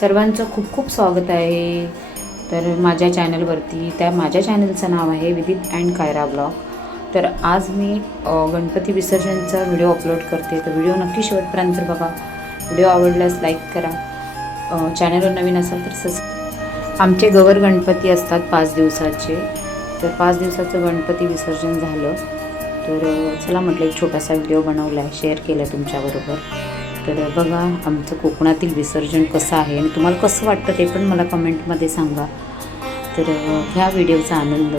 सर्वांचं खूप खूप स्वागत आहे. तर माझ्या चॅनलवरती त्या माझ्या चॅनलचं नाव आहे विदित अँड कायरा ब्लॉग. तर आज मी गणपती विसर्जनचा व्हिडिओ अपलोड करते. तर व्हिडिओ नक्की शेवटपर्यंत बघा. व्हिडिओ आवडल्यास लाईक करा. चॅनलवर नवीन असाल तर सस आमचे गवर गणपती असतात पाच दिवसाचे. तर पाच दिवसाचं गणपती विसर्जन झालं. तर चला म्हटलं एक छोटासा व्हिडिओ बनवला आहे शेअर केला तुमच्याबरोबर. तर बघा आमचं कोकणातील विसर्जन कसं आहे आणि तुम्हाला कसं वाटतं ते पण मला कमेंटमध्ये सांगा. तर ह्या व्हिडिओचा आनंद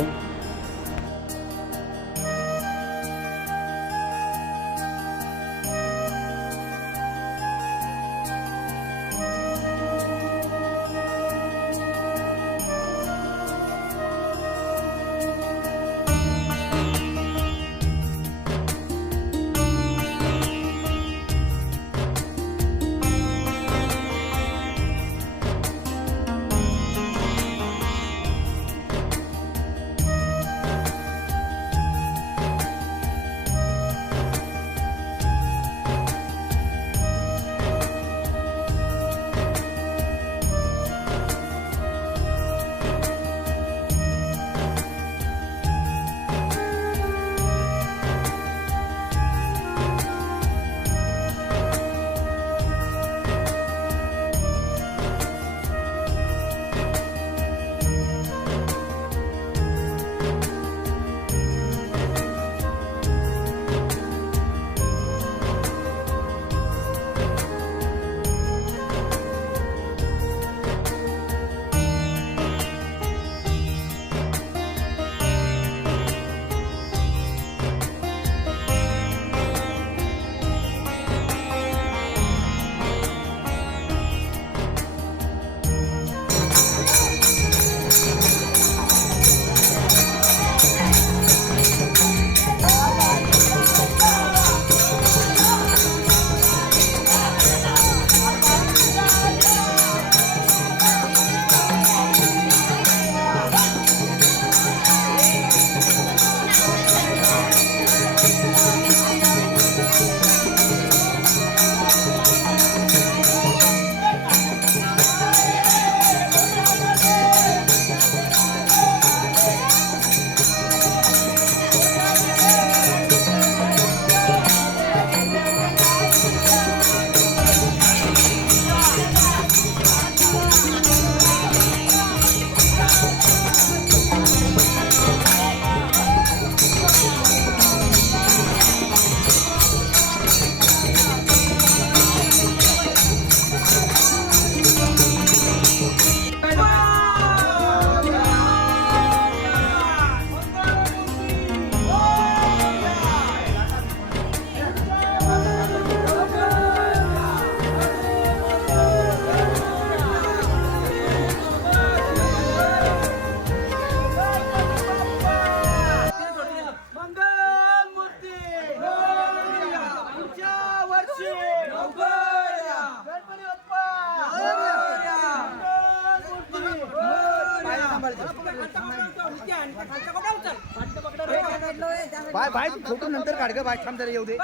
बाय बाय फोटो नंतर काढ ग बाय थांब जरा येऊ दे.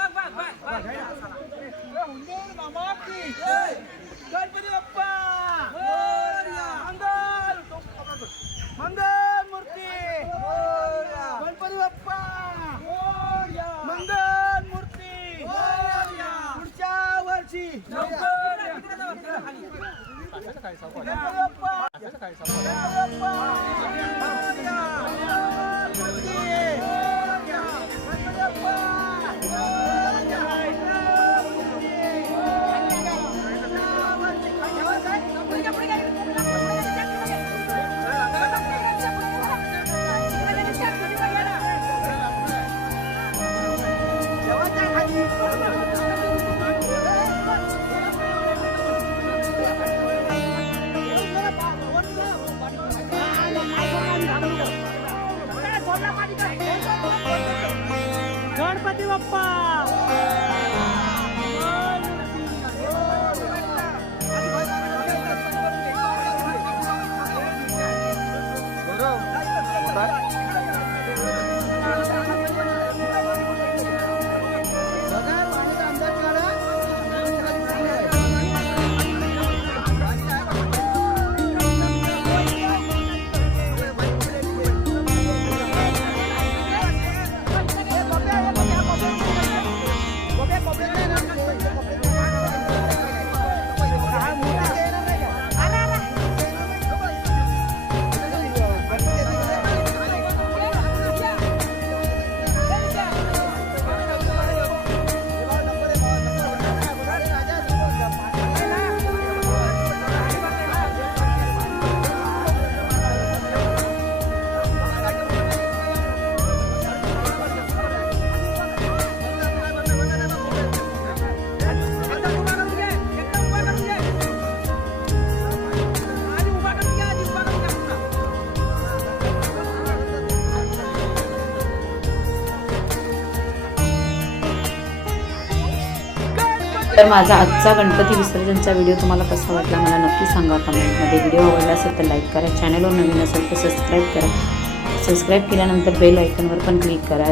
गणपती बाप्पा. मंगल. मंगल मूर्ती. गणपती बाप्पा. मंगल मूर्ती. पुढच्या वर्षी. गणपती बाप्पा. Bye. तर माझा आजचा गणपती विसर्जनचा व्हिडिओ तुम्हाला कसा वाटला मला नक्की सांगा कमेंटमध्ये. व्हिडिओ आवडला असेल तर लाईक करा. चॅनलवर नवीन असेल तर सबस्क्राईब करा. सबस्क्राईब केल्यानंतर बेल आयकनवर पण क्लिक करा.